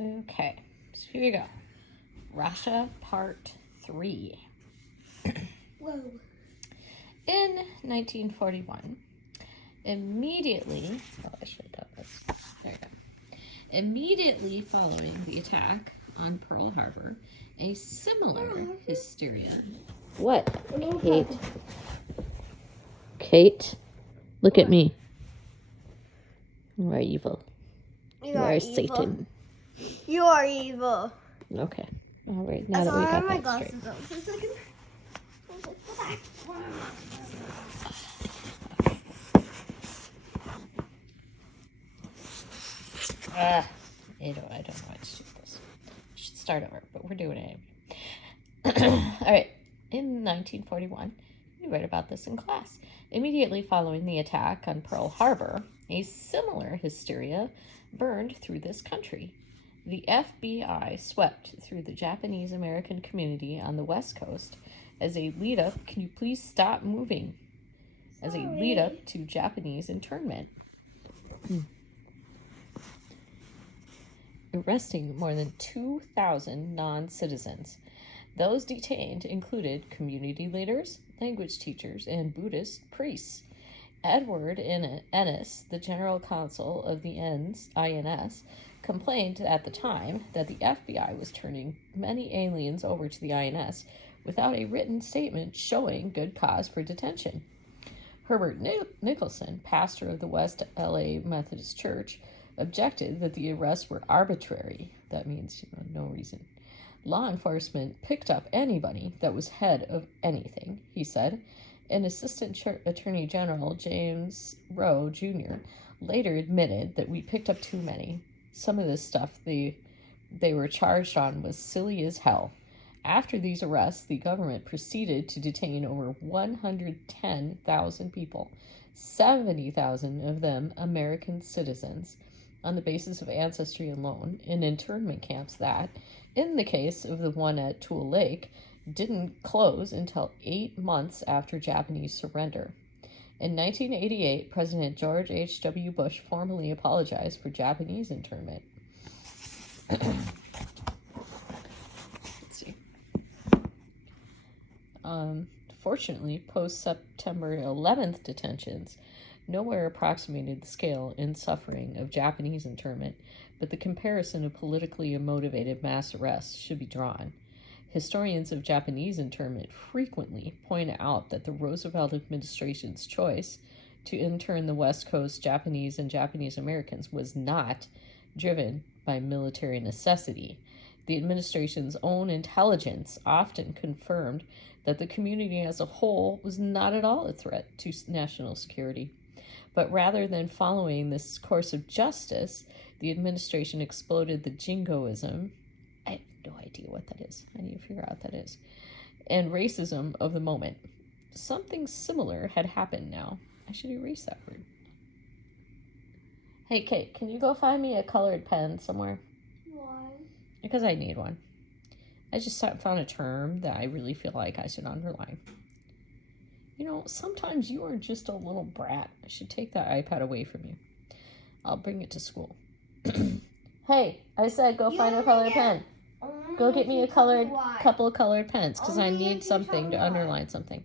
Okay, so here you go. Rasha Part 3. Whoa. In 1941, immediately... Oh, I should have done this. There you go. Immediately following the attack on Pearl Harbor, a similar hysteria... What? Kate? Kate? Look at me. You are evil. You are evil. Satan. You are evil. Okay. All right. Now that we got my that glasses straight. on for a second. I don't know why it's stupid. I should start over, but we're doing it anyway. All right. In 1941, we read about this in class. Immediately following the attack on Pearl Harbor, a similar hysteria burned through this country. The FBI swept through the Japanese American community on the West Coast as a lead up. Can you please stop moving? As a lead up to Japanese internment. Arresting more than 2,000 non-citizens. Those detained included community leaders, language teachers, and Buddhist priests. Edward Ennis, the general counsel of the INS, complained at the time that the FBI was turning many aliens over to the INS without a written statement showing good cause for detention. Herbert Nicholson, pastor of the West LA Methodist Church, objected that the arrests were arbitrary. That means, no reason. Law enforcement picked up anybody that was head of anything, he said. And Assistant Attorney General James Rowe Jr. later admitted that we picked up too many. Some of this stuff they were charged on was silly as hell. After these arrests, the government proceeded to detain over 110,000 people, 70,000 of them American citizens, on the basis of ancestry alone, in internment camps that, in the case of the one at Tule Lake, didn't close until 8 months after Japanese surrender. In 1988, President George H.W. Bush formally apologized for Japanese internment. Let's see. Fortunately, post-September 11th detentions nowhere approximated the scale and suffering of Japanese internment, but the comparison of politically motivated mass arrests should be drawn. Historians of Japanese internment frequently point out that the Roosevelt administration's choice to intern the West Coast Japanese and Japanese Americans was not driven by military necessity. The administration's own intelligence often confirmed that the community as a whole was not at all a threat to national security. But rather than following this course of justice, the administration exploded the jingoism. I have no idea what that is. I need to figure out what that is. And racism of the moment. Something similar had happened now. I should erase that word. Hey, Kate, can you go find me a colored pen somewhere? Why? Because I need one. I just found a term that I really feel like I should underline. Sometimes you are just a little brat. I should take that iPad away from you. I'll bring it to school. Hey, I said go find a colored pen. Go get me a couple of colored pens, because I need something to underline something.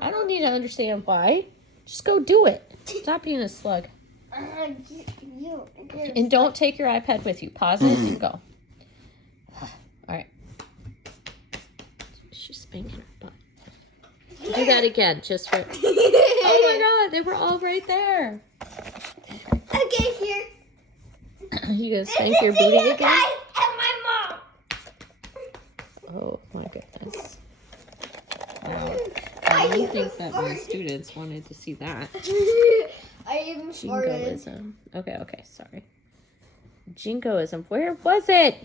I don't need to understand why. Just go do it. Stop being a slug. And don't take your iPad with you. Pause it and go. All right. She's spanking her butt. Do that again, just for... Oh my God, they were all right there. Okay, here. You gonna spank your booty again? Guys, and my mom. Oh my goodness. Wow. I didn't think that my students wanted to see that. I even farted. Jingoism. Okay, sorry. Jingoism. Where was it?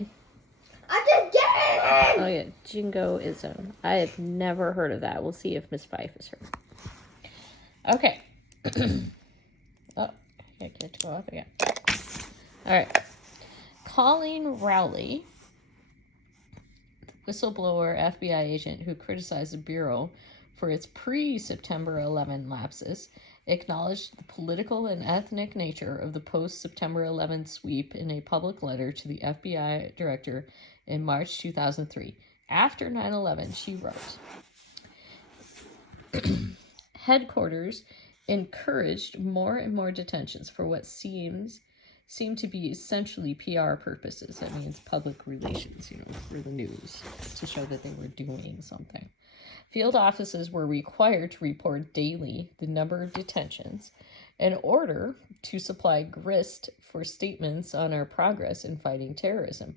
I just get it! Oh yeah, jingoism. I have never heard of that. We'll see if Miss Fife has heard. Okay. Oh, I get to go up again. All right. Colleen Rowley, the whistleblower FBI agent who criticized the Bureau for its pre-September 11 lapses, acknowledged the political and ethnic nature of the post-September 11th sweep in a public letter to the FBI director in March 2003. After 9/11, she wrote, headquarters encouraged more and more detentions for what seem to be essentially PR purposes. That means public relations, for the news, to show that they were doing something. Field offices were required to report daily the number of detentions in order to supply grist for statements on our progress in fighting terrorism.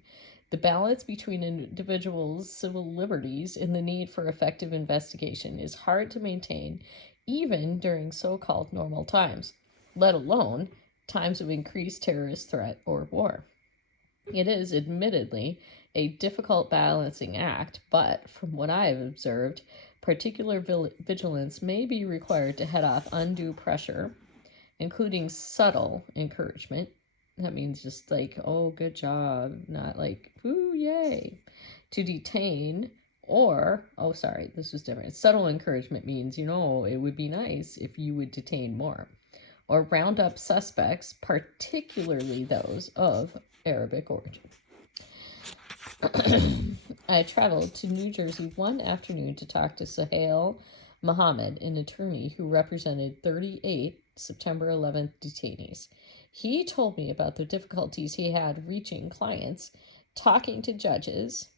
The balance between individuals' civil liberties and the need for effective investigation is hard to maintain even during so-called normal times, let alone times of increased terrorist threat or war. It is admittedly a difficult balancing act, but from what I have observed, particular vigilance may be required to head off undue pressure, including subtle encouragement. That means just like, oh, good job, not like, ooh, yay, to detain, or, oh, sorry, this was different. Subtle encouragement means, it would be nice if you would detain more, or round up suspects, particularly those of Arabic origin. I traveled to New Jersey one afternoon to talk to Sahel Mohammed, an attorney who represented 38 September 11th detainees. He told me about the difficulties he had reaching clients, talking to judges,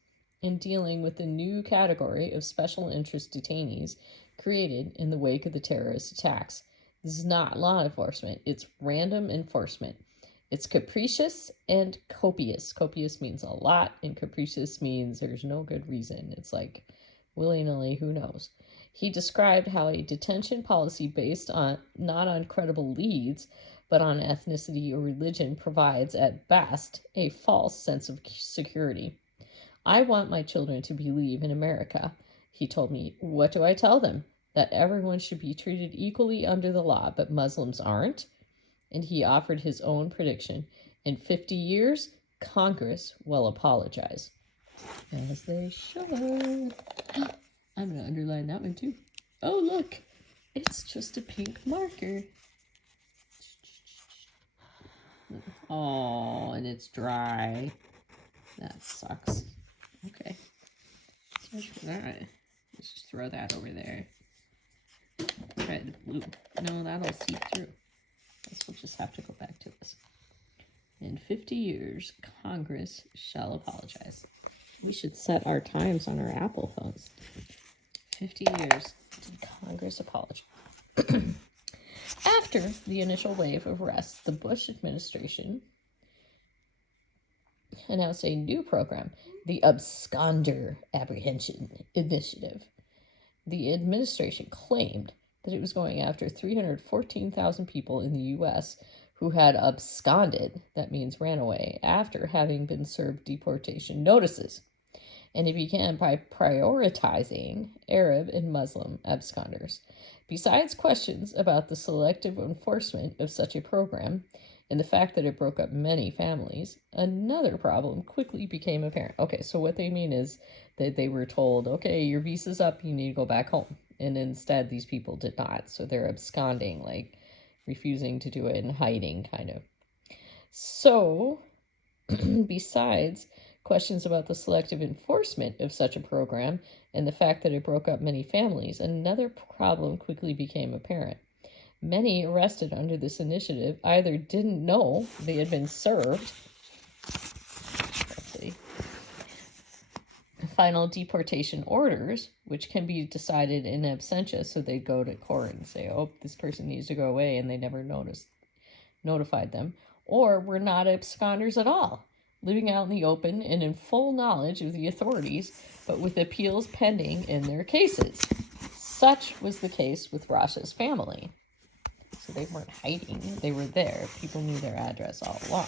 and dealing with the new category of special interest detainees created in the wake of the terrorist attacks. This is not law enforcement, it's random enforcement. It's capricious and copious. Copious means a lot, and capricious means there's no good reason. It's like willy-nilly, who knows. He described how a detention policy based on not on credible leads, but on ethnicity or religion provides, at best, a false sense of security. I want my children to believe in America, he told me. What do I tell them? That everyone should be treated equally under the law, but Muslims aren't? And he offered his own prediction. In 50 years, Congress will apologize. As they should. I'm going to underline that one too. Oh, look. It's just a pink marker. Oh, and it's dry. That sucks. Okay. Let's for that. Let's just throw that over there. Try the blue. No, that'll seep through. Guess we'll just have to go back to this. In 50 years, Congress shall apologize. We should set our times on our Apple phones. 50 years to Congress apologize. After the initial wave of arrests, the Bush administration announced a new program, the Absconder Apprehension Initiative. The administration claimed that it was going after 314,000 people in the U.S. who had absconded, that means ran away, after having been served deportation notices. And it began by prioritizing Arab and Muslim absconders. Besides questions about the selective enforcement of such a program and the fact that it broke up many families, another problem quickly became apparent. Okay, so what they mean is that they were told, okay, your visa's up, you need to go back home. And instead, these people did not. So they're absconding, like refusing to do it and hiding, kind of. So, besides questions about the selective enforcement of such a program and the fact that it broke up many families, another problem quickly became apparent. Many arrested under this initiative either didn't know they had been served final deportation orders, which can be decided in absentia, so they go to court and say, oh, this person needs to go away, and they never notified them, or were not absconders at all, living out in the open and in full knowledge of the authorities, but with appeals pending in their cases. Such was the case with Rasha's family. So they weren't hiding, they were there. People knew their address all along.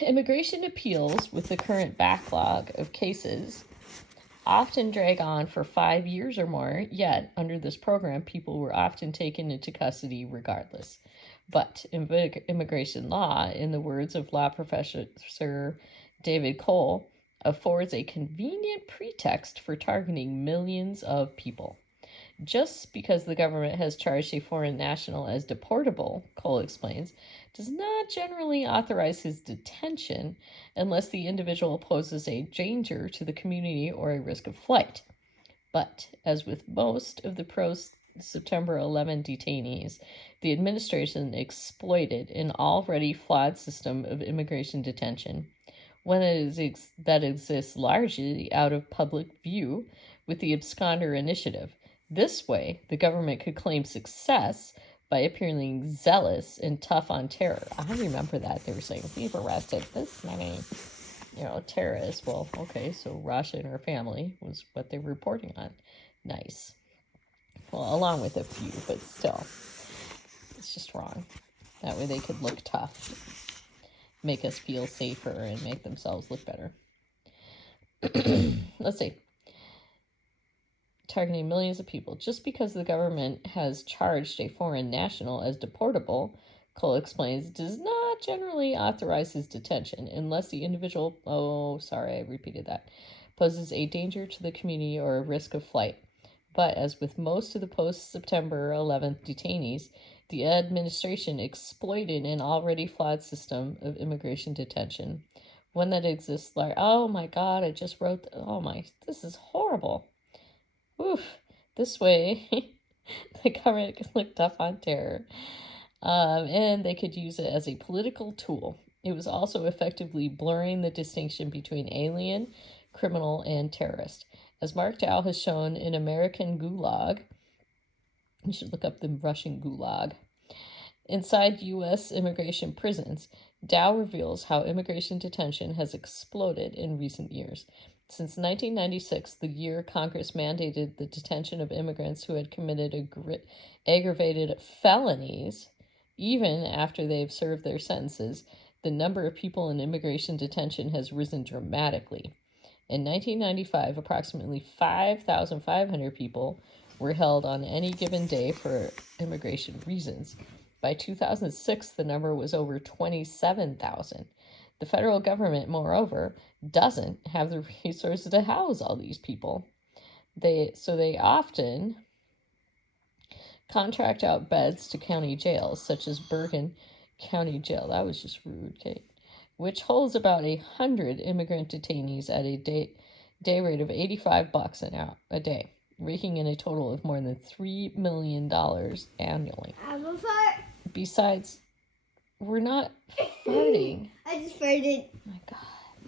Immigration appeals with the current backlog of cases often drag on for 5 years or more, yet under this program, people were often taken into custody regardless. But immigration law, in the words of law professor David Cole, affords a convenient pretext for targeting millions of people. Just because the government has charged a foreign national as deportable, Cole explains, does not generally authorize his detention unless the individual poses a danger to the community or a risk of flight. But, as with most of the pro-September 11 detainees, the administration exploited an already flawed system of immigration detention, one that exists largely out of public view with the absconder initiative. This way, the government could claim success by appearing zealous and tough on terror. I remember that. They were saying, we've arrested this many, terrorists. Well, okay, so Rasha and her family was what they were reporting on. Nice. Well, along with a few, but still. It's just wrong. That way they could look tough, make us feel safer, and make themselves look better. Let's see. Targeting millions of people. Just because the government has charged a foreign national as deportable, Cole explains, does not generally authorize his detention unless the individual, poses a danger to the community or a risk of flight. But as with most of the post-September 11th detainees, the administration exploited an already flawed system of immigration detention, one that exists like, oh my God, I just wrote, this is horrible. Oof. This way, the government could look tough on terror, and they could use it as a political tool. It was also effectively blurring the distinction between alien, criminal, and terrorist. As Mark Dow has shown in American Gulag, you should look up the Russian Gulag, inside U.S. immigration prisons, Dow reveals how immigration detention has exploded in recent years. Since 1996, the year Congress mandated the detention of immigrants who had committed aggravated felonies, even after they've served their sentences, the number of people in immigration detention has risen dramatically. In 1995, approximately 5,500 people were held on any given day for immigration reasons. By 2006, the number was over 27,000. The federal government, moreover, doesn't have the resources to house all these people. They often contract out beds to county jails, such as Bergen County Jail. That was just rude, Kate. Which holds about 100 immigrant detainees at a day rate of $85 a day, raking in a total of more than $3 million annually. Besides, we're not farting. I just farted. Oh my God.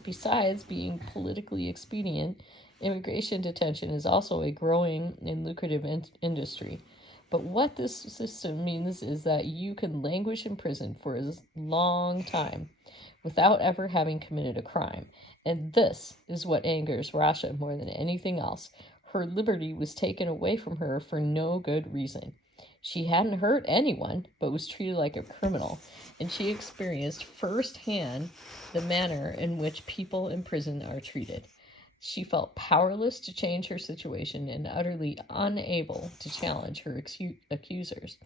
Besides being politically expedient, immigration detention is also a growing and lucrative industry. But what this system means is that you can languish in prison for a long time without ever having committed a crime. And this is what angers Rasha more than anything else. Her liberty was taken away from her for no good reason. She hadn't hurt anyone, but was treated like a criminal, and she experienced firsthand the manner in which people in prison are treated. She felt powerless to change her situation and utterly unable to challenge her accusers.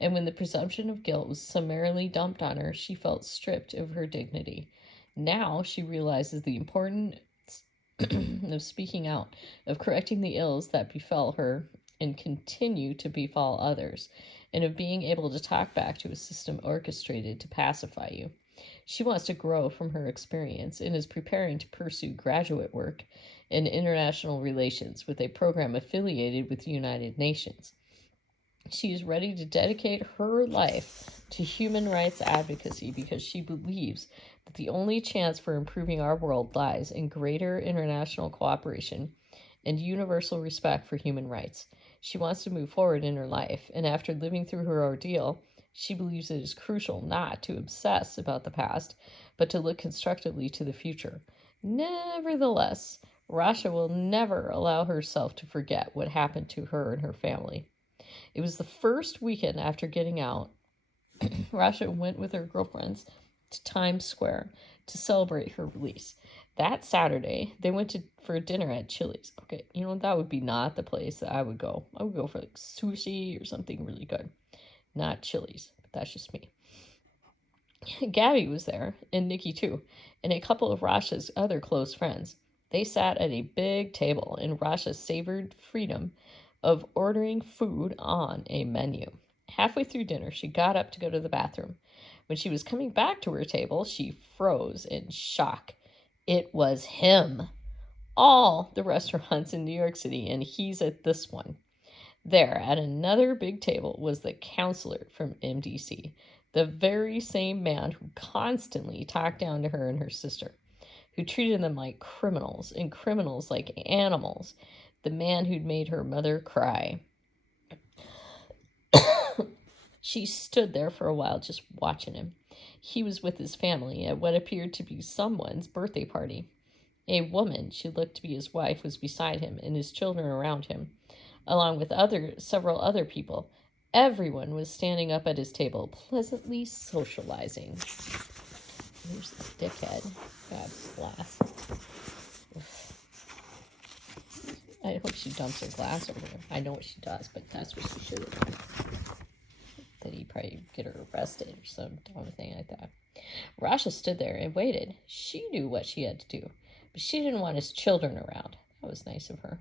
And when the presumption of guilt was summarily dumped on her, she felt stripped of her dignity. Now she realizes the importance of speaking out, of correcting the ills that befell her and continue to befall others, and of being able to talk back to a system orchestrated to pacify you. She wants to grow from her experience and is preparing to pursue graduate work in international relations with a program affiliated with the United Nations. She is ready to dedicate her life to human rights advocacy because she believes that the only chance for improving our world lies in greater international cooperation and universal respect for human rights. She wants to move forward in her life, and after living through her ordeal, she believes it is crucial not to obsess about the past, but to look constructively to the future. Nevertheless, Rasha will never allow herself to forget what happened to her and her family. It was the first weekend after getting out. Rasha went with her girlfriends to Times Square to celebrate her release. That Saturday, they went for dinner at Chili's. Okay, that would be not the place that I would go. I would go for like sushi or something really good. Not Chili's, but that's just me. Gabby was there, and Nikki too, and a couple of Rasha's other close friends. They sat at a big table, and Rasha savored freedom of ordering food on a menu. Halfway through dinner, she got up to go to the bathroom. When she was coming back to her table, she froze in shock. It was him. All the restaurants in New York City, and he's at this one. There, at another big table, was the counselor from MDC, the very same man who constantly talked down to her and her sister, who treated them like criminals and criminals like animals, the man who'd made her mother cry. She stood there for a while just watching him. He was with his family at what appeared to be someone's birthday party. A woman, she looked to be his wife, was beside him and his children around him, along with several other people. Everyone was standing up at his table, pleasantly socializing. Here's this dickhead. God bless. I hope she dumps her glass over there. I know what she does, but that's what she should have done. That he'd probably get her arrested or some dumb thing like that. Rasha stood there and waited. She knew what she had to do, but she didn't want his children around. That was nice of her.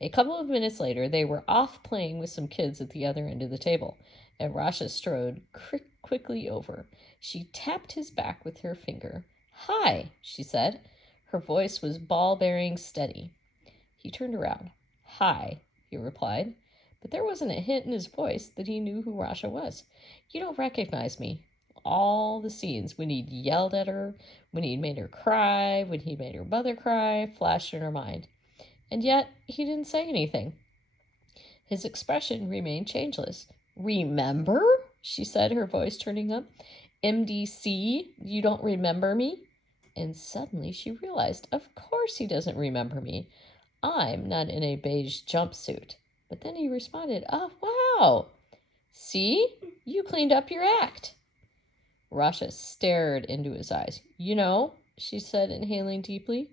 A couple of minutes later, they were off playing with some kids at the other end of the table, and Rasha strode quickly over. She tapped his back with her finger. "Hi," she said. Her voice was ball-bearing steady. He turned around. "Hi," he replied, but there wasn't a hint in his voice that he knew who Rasha was. "You don't recognize me." All the scenes when he'd yelled at her, when he'd made her cry, when he'd made her mother cry, flashed in her mind. And yet, he didn't say anything. His expression remained changeless. "Remember?" she said, her voice turning up. "MDC, you don't remember me?" And suddenly she realized, of course he doesn't remember me. I'm not in a beige jumpsuit. But then he responded, "Oh, wow. See? You cleaned up your act." Rasha stared into his eyes. "You know," she said, inhaling deeply,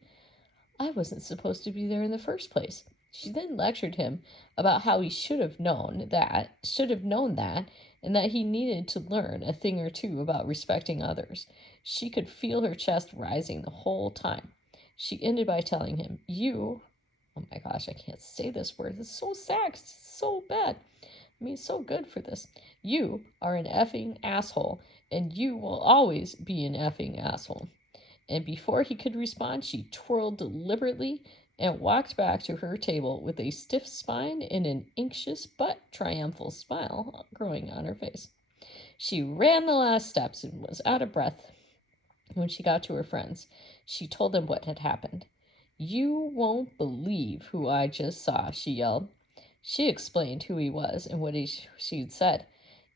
"I wasn't supposed to be there in the first place." She then lectured him about how he should have known that, and that he needed to learn a thing or two about respecting others. She could feel her chest rising the whole time. She ended by telling him, oh my gosh, I can't say this word. It's so sad. It's so bad. I mean, it's so good for this. "You are an effing asshole, and you will always be an effing asshole." And before he could respond, she twirled deliberately and walked back to her table with a stiff spine and an anxious but triumphant smile growing on her face. She ran the last steps and was out of breath. When she got to her friends, she told them what had happened. "You won't believe who I just saw," she yelled. She explained who he was and what she'd said.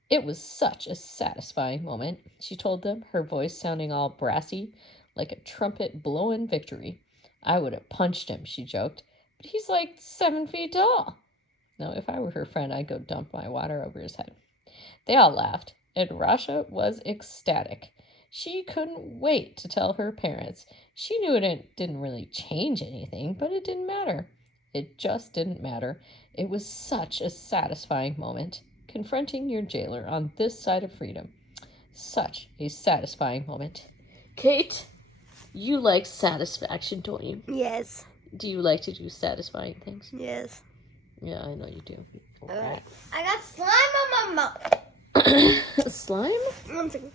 It was such a satisfying moment, she told them, her voice sounding all brassy, like a trumpet blowing victory. "I would have punched him," she joked, "but he's like 7 feet tall." Now, if I were her friend, I'd go dump my water over his head. They all laughed, and Rasha was ecstatic. She couldn't wait to tell her parents. She knew it didn't really change anything, but it didn't matter. It just didn't matter. It was such a satisfying moment, confronting your jailer on this side of freedom. Such a satisfying moment. Kate, you like satisfaction, don't you? Yes. Do you like to do satisfying things? Yes. Yeah, I know you do. I got slime on my mouth. Slime? 1 second.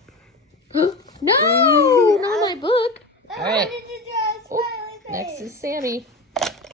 No, not my book. I All right. wanted to draw a smiley face. Next is Sammy.